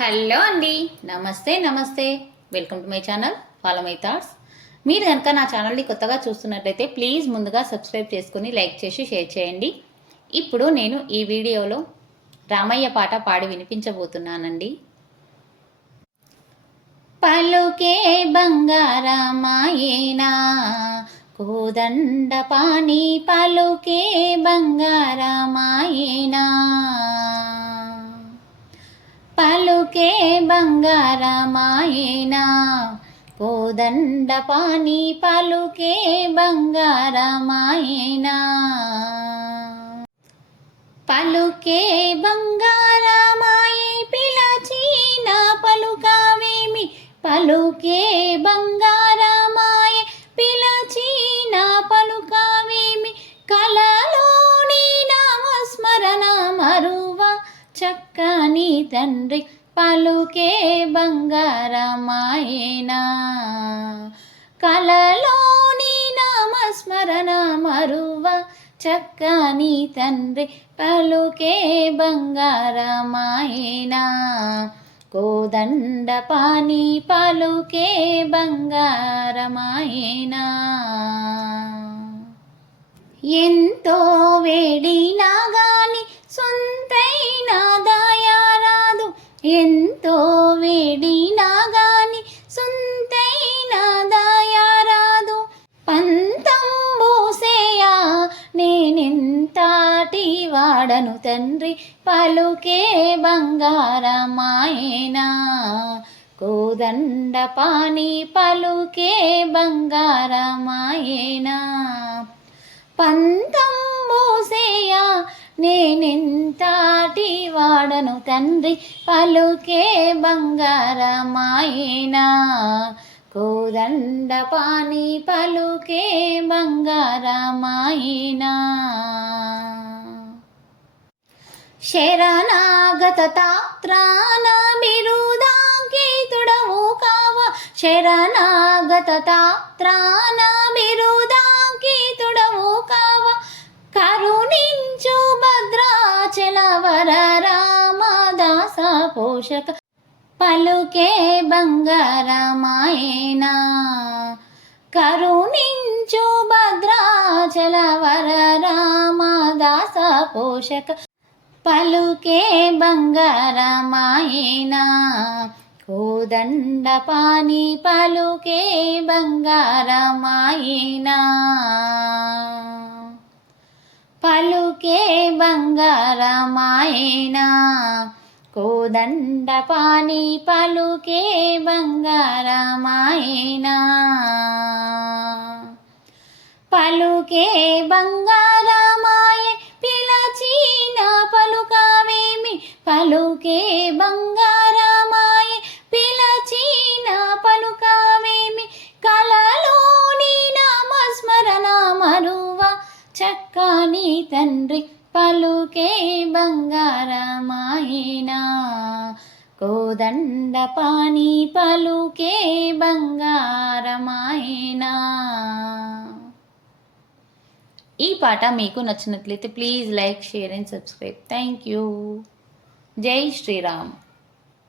Hello అండి, నమస్తే. Welcome to my channel follow my thoughts. మీరు కనుక నా ఛానల్ని కొత్తగా చూస్తున్నట్లయితే ప్లీజ్ ముందుగా సబ్స్క్రైబ్ చేసుకుని లైక్ చేసి షేర్ చేయండి. ఇప్పుడు నేను ఈ వీడియోలో రామయ్య పాట పాడి వినిపించబోతున్నానండి. పలుకే బంగారమాయేనా కోదండ పాణి, పలుకే బంగారమాయేనా, పలుకే బంగారమాయేనా కోదండ పాణి, పలుకే బంగారమాయేనా, పలుకే బంగారమాయే పిలచిన పలుకావేమి, పలుకే బంగారమాయే పిలచిన పలుకావేమి, కలలోని నామస్మరణ మరువ చక్కని తండ్రి, పలుకే బంగారమాయేనా, కలలోని నామస్మరణ మరువ చక్కని తండ్రి, పలుకే బంగారమాయేనా కోదండ పాణి, పలుకే బంగారమాయేనా. ఎంతో వేడినా గాని సొంతైన దయారాదు, ఎంతో వేడినా గాని సొంతైన దయారాదు, పంతంబూసేయా నేనెంతటి వాడను తండ్రి, పలుకే బంగారమాయేనా కోదండ పాణి, పలుకే బంగారమాయేనా, పంతంబూసేయా నేనెంతటి వాడను తండ్రి, పలుకే బంగారమాయేనా కోదండ పాణి, పలుకే బంగారమాయేనా. శరణాగత తాత్రాన బిరుదాంకితుడవు కావ, శరణాగత తాత్రాన బిరుదాంకితుడవు కావ, కరుణించు భద్రాచలవర రామదాస పోషక, పలుకే బంగారమాయేనా, కరుణించు భద్రాచలవర రామదాస పోషక, పలుకే బంగారమాయేనా కోదండ పాణి, పలుకే బంగారమాయేనా, పలుకే బంగారమాయేనా కోదండ పాణి, పలుకే బంగారమాయేనా, పలుకే బంగారమాయే పిలచిన పలుకావేమి, పలుకే బంగారమాయే పిలచిన పలుకావేమి, కలలోని నామస్మరణ మరువ చక్కని తండ్రి, పలుకే బంగారమాయేనా కోదండ పాణి, పలుకే బంగారమాయేనా. ఈ పాట మీకు నచ్చినట్లయితే please like, share and subscribe. Thank you. జై శ్రీరామ్.